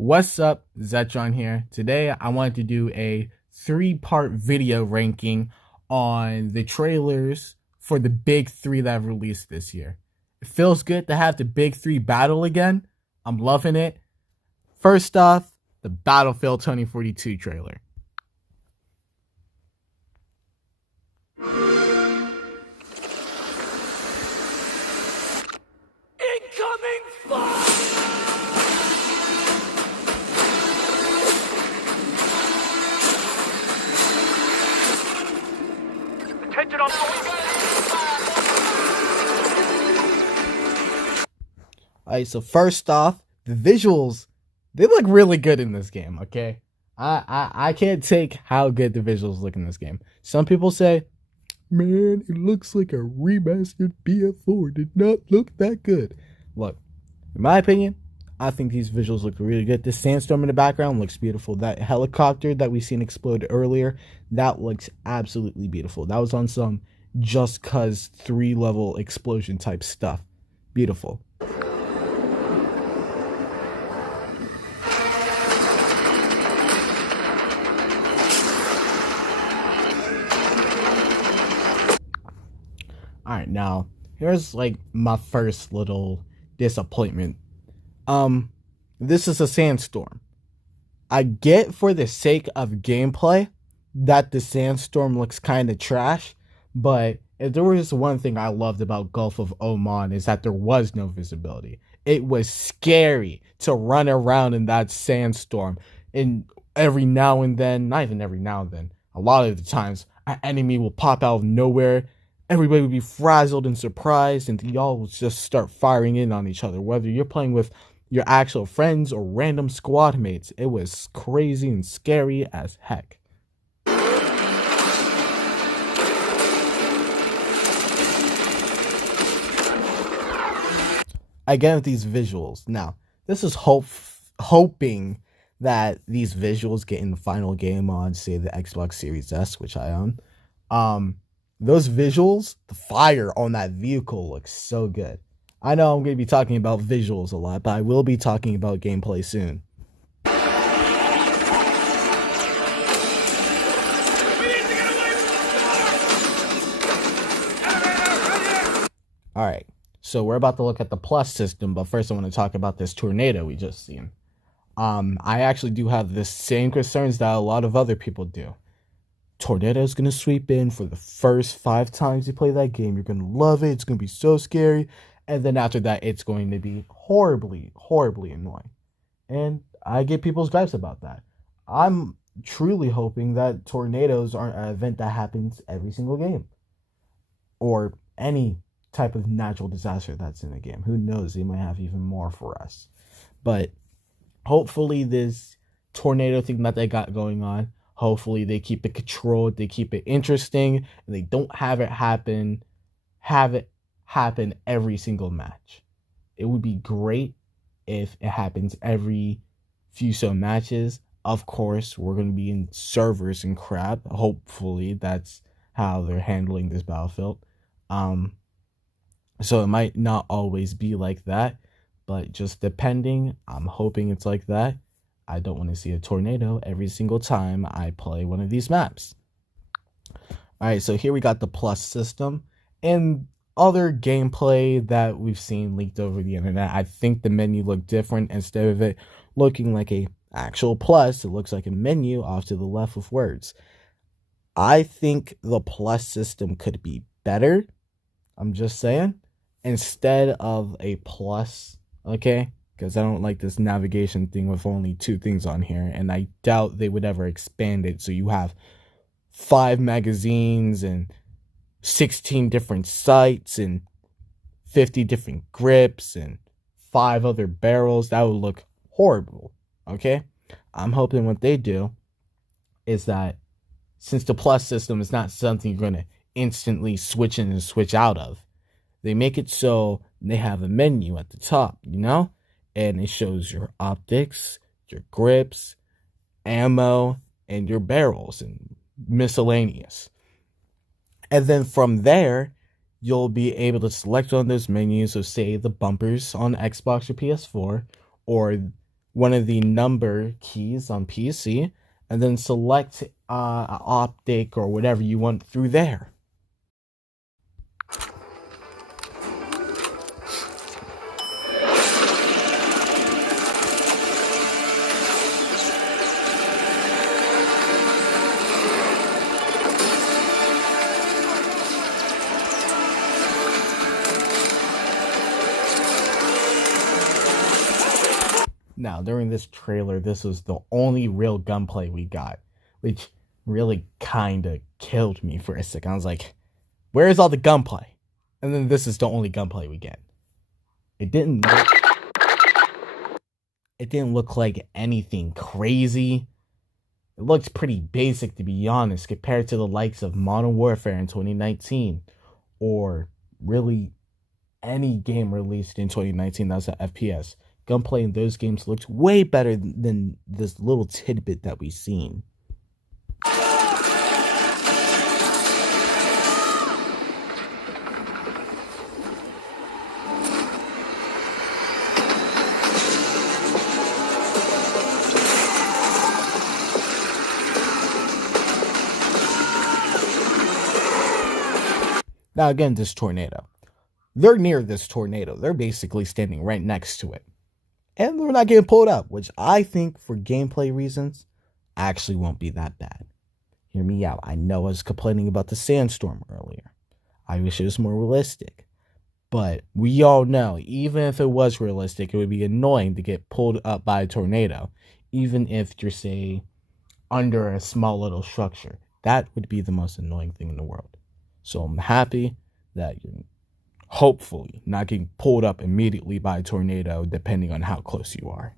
What's up, Zetron here. Today I wanted to do a three-part video ranking on the trailers for the big three that have released this year. It feels good to have the big three battle again. I'm loving it. First off, the Battlefield 2042 trailer. Incoming fire! Attention on Alright, so first off, the visuals, they look really good in this game, okay? I can't take how good the visuals look in this game. Some people say, man, it looks like a remastered BF4. Did not look that good. Look, in my opinion, I think these visuals look really good. The sandstorm in the background looks beautiful. That helicopter that we seen explode earlier, that looks absolutely beautiful. That was on some Just Cause 3-level explosion type stuff. Beautiful. All right, now here's like my first little disappointment. This is a sandstorm. I get for the sake of gameplay that the sandstorm looks kind of trash, but if there was one thing I loved about Gulf of Oman is that there was no visibility. It was scary to run around in that sandstorm, and every now and then, not even every now and then, a lot of the times, an enemy will pop out of nowhere. Everybody would be frazzled and surprised, and y'all will just start firing in on each other, whether you're playing with your actual friends or random squad mates. It was crazy and scary as heck. Again with these visuals. Now, this is hoping that these visuals get in the final game on, say, the Xbox Series S, which I own. Those visuals, the fire on that vehicle looks so good. I know I'm going to be talking about visuals a lot, but I will be talking about gameplay soon. Alright, so we're about to look at the plus system, but first I want to talk about this tornado we just seen. I actually do have the same concerns that a lot of other people do. Tornado's gonna sweep in for the first 5 times you play that game. You're gonna love it. It's gonna be so scary. And then after that, it's going to be horribly, horribly annoying. And I get people's gripes about that. I'm truly hoping that tornadoes aren't an event that happens every single game. Or any type of natural disaster that's in a game. Who knows? They might have even more for us. But hopefully this tornado thing that they got going on, hopefully they keep it controlled, they keep it interesting, and they don't have it happen every single match. It would be great if it happens every few so matches. Of course, we're going to be in servers and crap. Hopefully that's how they're handling this Battlefield. So it might not always be like that, but just depending, I'm hoping it's like that. I don't want to see a tornado every single time I play one of these maps. Alright, so here we got the plus system. And other gameplay that we've seen leaked over the internet, I think the menu looked different. Instead of it looking like a actual plus, it looks like a menu off to the left with words. I think the plus system could be better. I'm just saying. Instead of a plus, okay? Because I don't like this navigation thing with only 2 things on here, and I doubt they would ever expand it so you have 5 magazines and 16 different sights and 50 different grips and 5 other barrels. That would look horrible, okay? I'm hoping what they do is that since the plus system is not something you're going to instantly switch in and switch out of, they make it so they have a menu at the top, you know? And it shows your optics, your grips, ammo, and your barrels and miscellaneous. And then from there, you'll be able to select on those menus. So say the bumpers on Xbox or PS4, or one of the number keys on PC, and then select optic or whatever you want through there. Now, during this trailer, this was the only real gunplay we got, which really kind of killed me for a second. I was like, where's all the gunplay? And then this is the only gunplay we get. It didn't look like anything crazy. It looked pretty basic, to be honest, compared to the likes of Modern Warfare in 2019, or really any game released in 2019 that's an FPS. Gunplay in those games looked way better than this little tidbit that we've seen. Now again, this tornado. They're near this tornado. They're basically standing right next to it. And they're not getting pulled up, which I think for gameplay reasons actually won't be that bad. Hear me out. I know I was complaining about the sandstorm earlier. I wish it was more realistic. But we all know, even if it was realistic, it would be annoying to get pulled up by a tornado. Even if you're, say, under a small little structure. That would be the most annoying thing in the world. So I'm happy that you're hopefully not getting pulled up immediately by a tornado, depending on how close you are.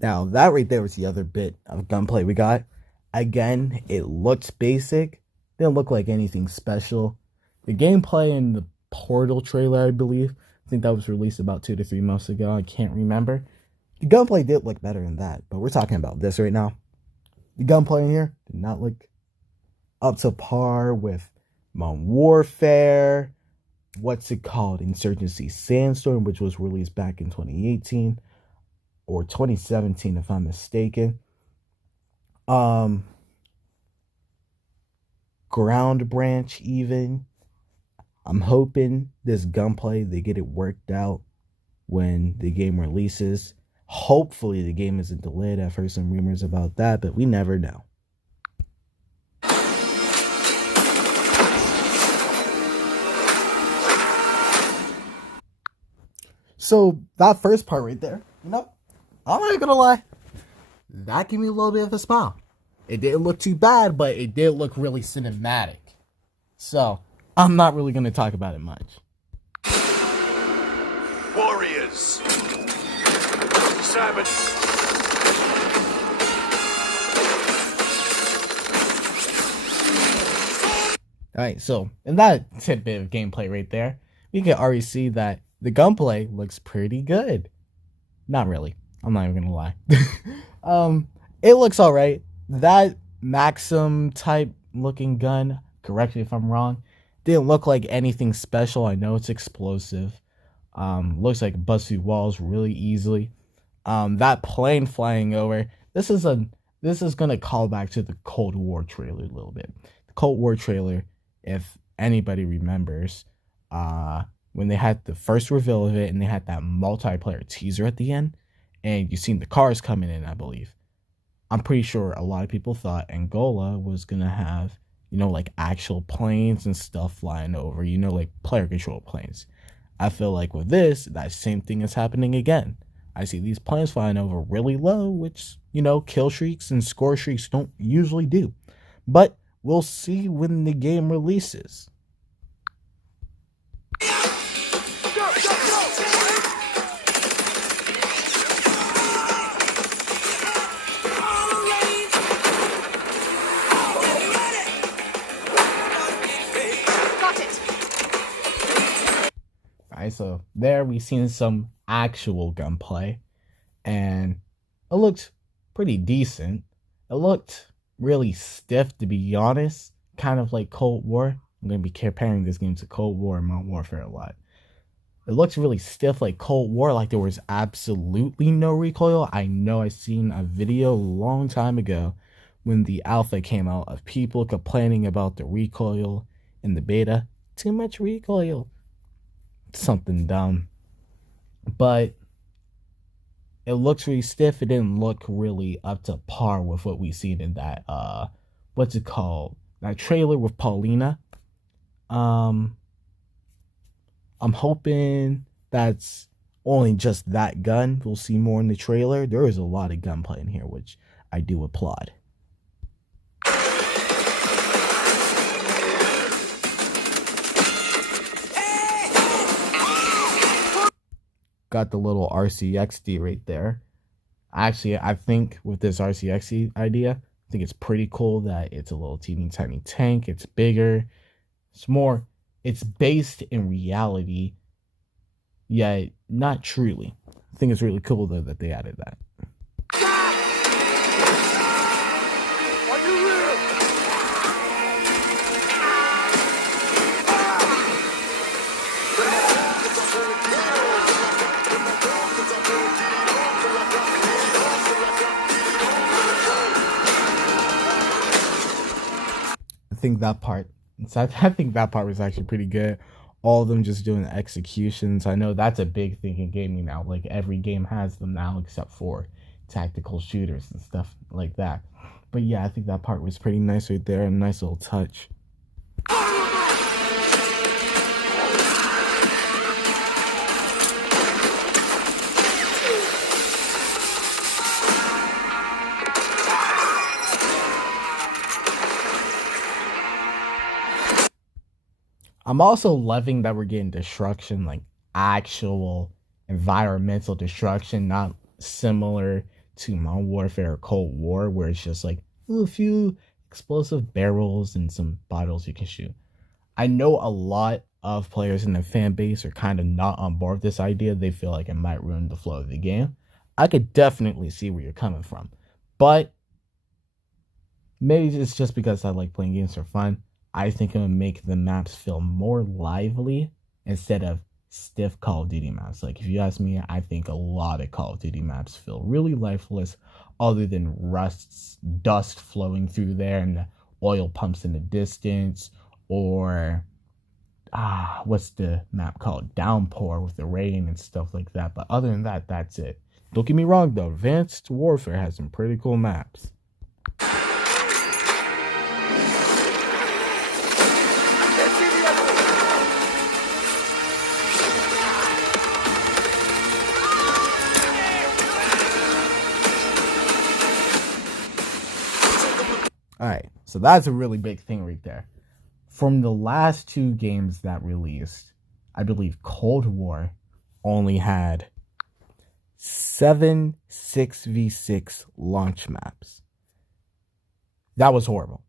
Now, that right there was the other bit of gunplay we got. Again, it looked basic. Didn't look like anything special. The gameplay in the Portal trailer, I believe, I think that was released about 2 to 3 months ago. I can't remember. The gunplay did look better than that, but we're talking about this right now. The gunplay in here did not look up to par with Modern Warfare. What's it called? Insurgency Sandstorm, which was released back in 2018 or 2017, if I'm mistaken. Ground Branch, even. I'm hoping this gunplay, they get it worked out when the game releases. Hopefully the game isn't delayed. I've heard some rumors about that, but we never know. So that first part right there, I'm not gonna lie, that gave me a little bit of a smile. It didn't look too bad, but it did look really cinematic. So I'm not really going to talk about it much. Warriors. Salmon. Alright, so in that tidbit of gameplay right there, we can already see that the gunplay looks pretty good. Not really. I'm not even going to lie. It looks alright. That Maxim type looking gun, correct me if I'm wrong, didn't look like anything special. I know it's explosive. Looks like it busts through walls really easily. That plane flying over, this is gonna call back to the Cold War trailer a little bit. The Cold War trailer, if anybody remembers, when they had the first reveal of it and they had that multiplayer teaser at the end, and you seen the cars coming in, I believe. I'm pretty sure a lot of people thought Angola was going to have, like actual planes and stuff flying over, like player control planes. I feel like with this, that same thing is happening again. I see these planes flying over really low, which, kill streaks and score streaks don't usually do. But we'll see when the game releases. so there we seen some actual gunplay, and it looked pretty decent. It looked really stiff, to be honest, kind of like Cold War. I'm going to be comparing this game to Cold War and Modern Warfare a lot. It looks really stiff like Cold War, like there was absolutely no recoil. I know I seen a video a long time ago when the alpha came out of people complaining about the recoil in the beta. Too much recoil. Something dumb. But it looks really stiff. It didn't look really up to par with what we seen in that what's it called? That trailer with Paulina. I'm hoping that's only just that gun. We'll see more in the trailer. There is a lot of gunplay in here, which I do applaud. Got the little RCXD right there. Actually, I think with this RCXD idea, I think it's pretty cool that it's a little teeny tiny tank. It's bigger. It's based in reality, yet not truly. I think it's really cool though that they added that. I think that part was actually pretty good. All of them just doing executions. I know that's a big thing in gaming now. Like every game has them now except for tactical shooters and stuff like that. But yeah, I think that part was pretty nice right there. A nice little touch. I'm also loving that we're getting destruction, like actual environmental destruction, not similar to Modern Warfare or Cold War, where it's just like a few explosive barrels and some bottles you can shoot. I know a lot of players in the fan base are kind of not on board with this idea. They feel like it might ruin the flow of the game. I could definitely see where you're coming from, but maybe it's just because I like playing games for fun. I think it would make the maps feel more lively instead of stiff Call of Duty maps. Like, if you ask me, I think a lot of Call of Duty maps feel really lifeless, other than dust flowing through there and the oil pumps in the distance, or what's the map called? Downpour with the rain and stuff like that. But other than that, that's it. Don't get me wrong though, Advanced Warfare has some pretty cool maps. Alright, so that's a really big thing right there. From the last two games that released, I believe Cold War only had 7 6v6 launch maps. That was horrible.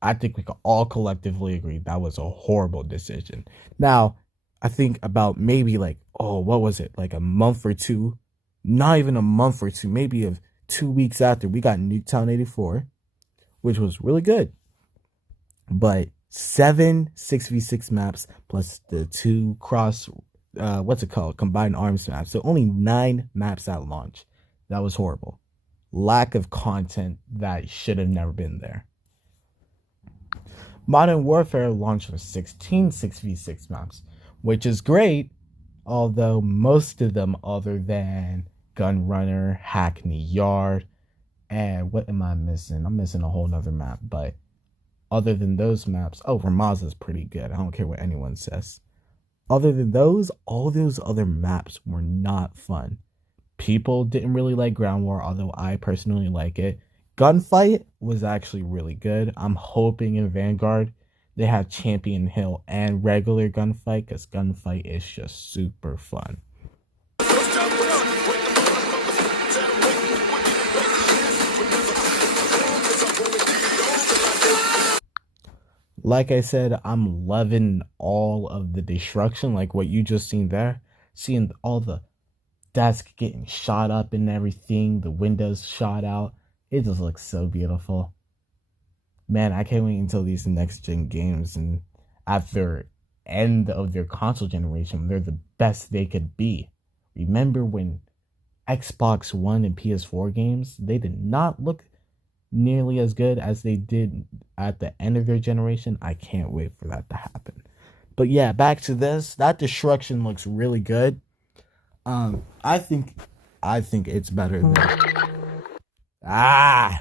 I think we can all collectively agree that was a horrible decision. Now, I think about maybe like, what was it? Like a month or two, not even a month or two, maybe of 2 weeks after, we got Nuketown 84, which was really good. But 7 6v6 maps plus the 2 combined arms maps. So only 9 maps at launch. That was horrible. Lack of content that should have never been there. Modern Warfare launched with 16 6v6 maps, which is great, although most of them, other than Gunrunner, Hackney Yard, and what am I missing? I'm missing a whole nother map, but other than those maps, Ramaza's pretty good. I don't care what anyone says. Other than those, all those other maps were not fun. People didn't really like Ground War, although I personally like it. Gunfight was actually really good. I'm hoping in Vanguard they have Champion Hill and regular Gunfight, because Gunfight is just super fun. Like I said, I'm loving all of the destruction, like what you just seen there. Seeing all the desk getting shot up and everything, the windows shot out. It just looks so beautiful. Man, I can't wait until these next gen games and at their end of their console generation, they're the best they could be. Remember when Xbox One and PS4 games, they did not look nearly as good as they did at the end of their generation. I can't wait for that to happen. But yeah, back to this. That destruction looks really good. I think it's better than I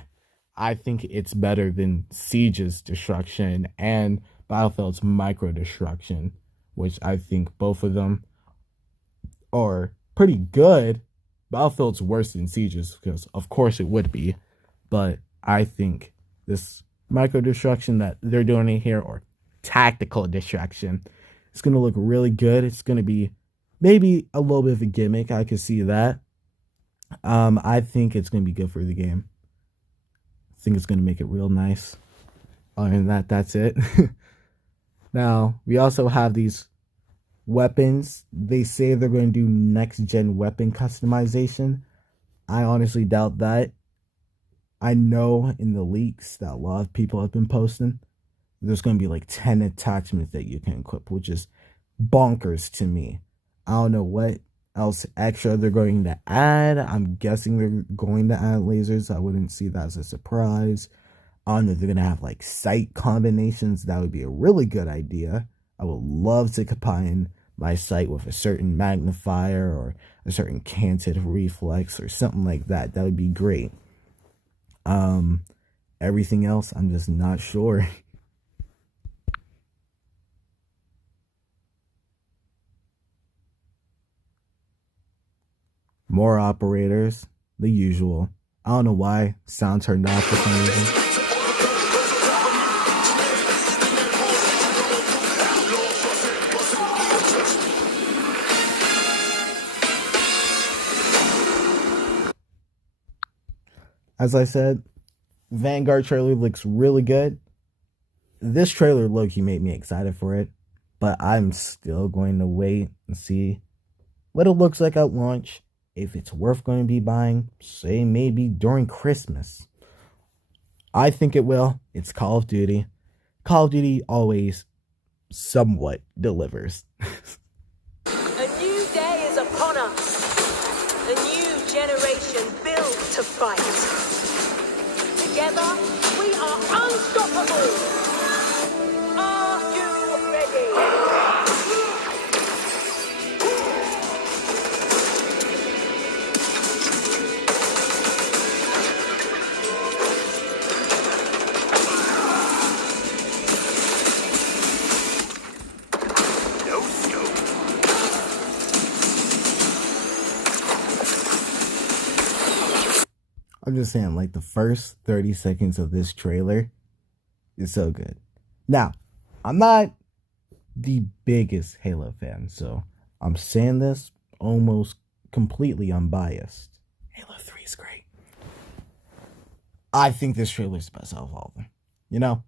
think it's better than Siege's destruction and Battlefield's micro destruction, which I think both of them are pretty good. Battlefield's worse than Siege's because of course it would be, but I think this micro destruction that they're doing in here, or tactical destruction, it's gonna look really good. It's gonna be maybe a little bit of a gimmick. I could see that. I think it's gonna be good for the game. I think it's gonna make it real nice. Other than that, that's it. Now we also have these weapons. They say they're going to do next gen weapon customization. I honestly doubt that. I know in the leaks that a lot of people have been posting, there's going to be like 10 attachments that you can equip, which is bonkers to me. I don't know what else extra they're going to add. I'm guessing they're going to add lasers. I wouldn't see that as a surprise. I don't know if they're going to have like sight combinations. That would be a really good idea. I would love to combine my sight with a certain magnifier or a certain canted reflex or something like that. That would be great. Everything else, I'm just not sure. More operators, the usual. I don't know why sound turned off for some reason. As I said, Vanguard trailer looks really good. This trailer low-key made me excited for it, but I'm still going to wait and see what it looks like at launch. If it's worth going to be buying, say maybe during Christmas. I think it will. It's Call of Duty. Call of Duty always somewhat delivers. A new day is upon us. A new generation built to fight. Together, we are unstoppable. Are you ready? I'm just saying, like, the first 30 seconds of this trailer is so good. Now, I'm not the biggest Halo fan, so I'm saying this almost completely unbiased. Halo 3 is great. I think this trailer is the best out of all of them. You know,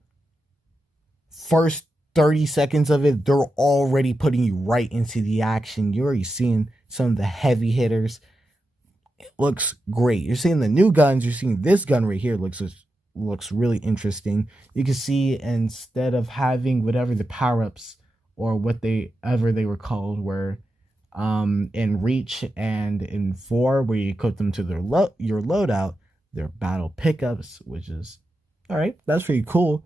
first 30 seconds of it, they're already putting you right into the action. You're already seeing some of the heavy hitters. It looks great. You're seeing the new guns. You're seeing this gun right here. Looks really interesting. You can see instead of having whatever the power-ups or whatever they were called were in Reach and in 4, where you equip them to your loadout, their battle pickups, which is all right. That's pretty cool.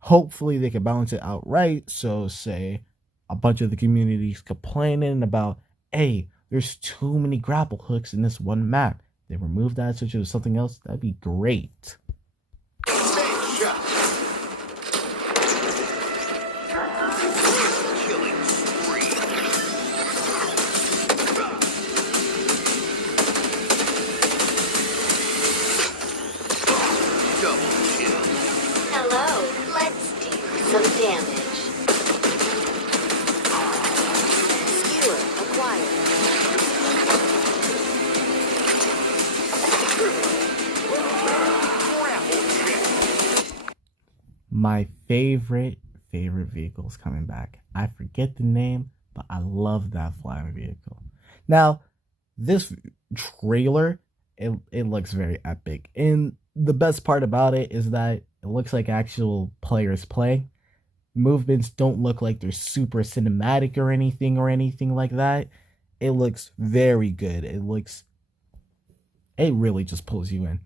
Hopefully they can balance it out right. So say a bunch of the communities complaining about, hey, there's too many grapple hooks in this one map. They remove that, switch it to something else. That'd be great. Hello, let's do some damage. Skewer acquired. My favorite favorite vehicles coming back. I forget the name, but I love that flying vehicle. Now, this trailer, it looks very epic. And the best part about it is that it looks like actual players play. Movements don't look like they're super cinematic or anything like that. It looks very good. It really just pulls you in.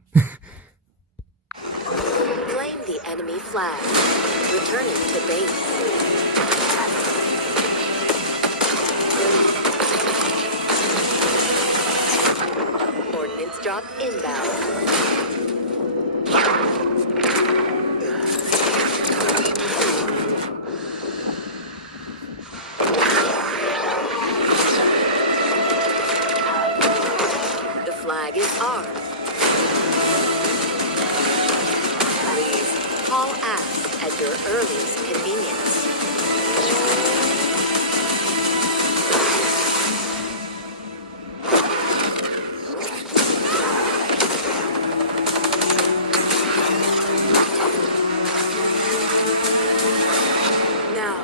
Claim the enemy flag. Returning to base. Ordnance drop inbound. The flag is ours. Please haul ass at your earliest convenience. Now,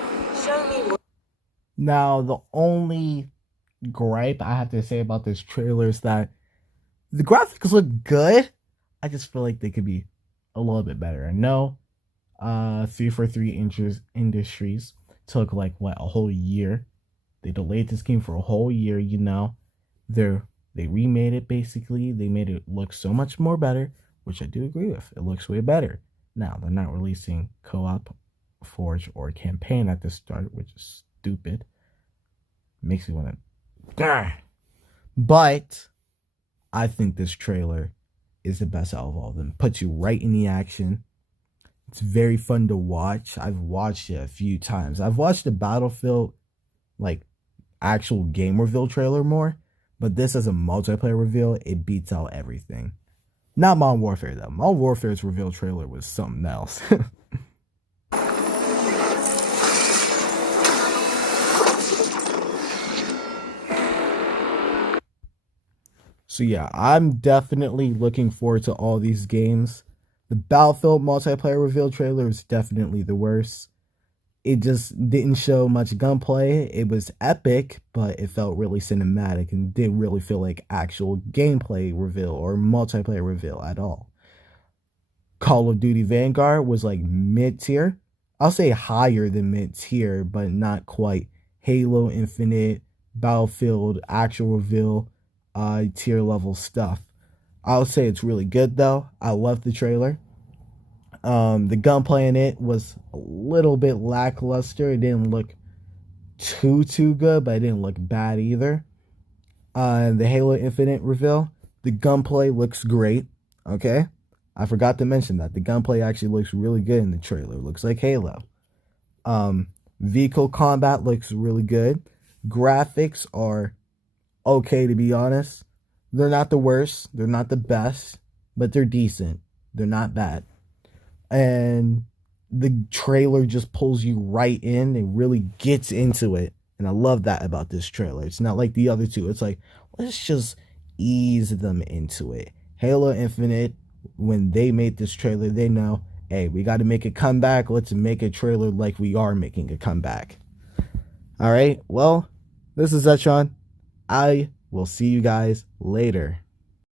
show me what. Now, the only gripe I have to say about this trailer is that the graphics look good. I just feel like they could be a little bit better. I know 343 Industries took like a whole year. They delayed this game for a whole year, you know. They remade it basically. They made it look so much more better, which I do agree with. It looks way better. Now, they're not releasing co-op, forge, or campaign at the start, which is stupid. Makes me want to. But I think this trailer is the best out of all of them. Puts you right in the action. It's very fun to watch. I've watched it a few times. I've watched the Battlefield, like, actual game reveal trailer more. But this as a multiplayer reveal, it beats out everything. Not Modern Warfare, though. Modern Warfare's reveal trailer was something else. So yeah, I'm definitely looking forward to all these games. The Battlefield multiplayer reveal trailer is definitely the worst. It just didn't show much gunplay. It was epic, but it felt really cinematic and didn't really feel like actual gameplay reveal or multiplayer reveal at all. Call of Duty Vanguard was like mid-tier. I'll say higher than mid-tier, but not quite. Halo Infinite, Battlefield, actual reveal, tier level stuff. I'll say it's really good though. I love the trailer. The gunplay in it was a little bit lackluster. It didn't look too good, but it didn't look bad either. The Halo Infinite reveal, the gunplay looks great. Okay, I forgot to mention that the gunplay actually looks really good in the trailer. It looks like Halo. Vehicle combat looks really good. Graphics are okay, to be honest. They're not the worst. They're not the best, but they're decent. They're not bad. And the trailer just pulls you right in and really gets into it. And I love that about this trailer. It's not like the other two. It's like, let's just ease them into it. Halo Infinite, when they made this trailer, they know, hey, we got to make a comeback. Let's make a trailer like we are making a comeback. All right. Well, this is Zetron. I will see you guys later.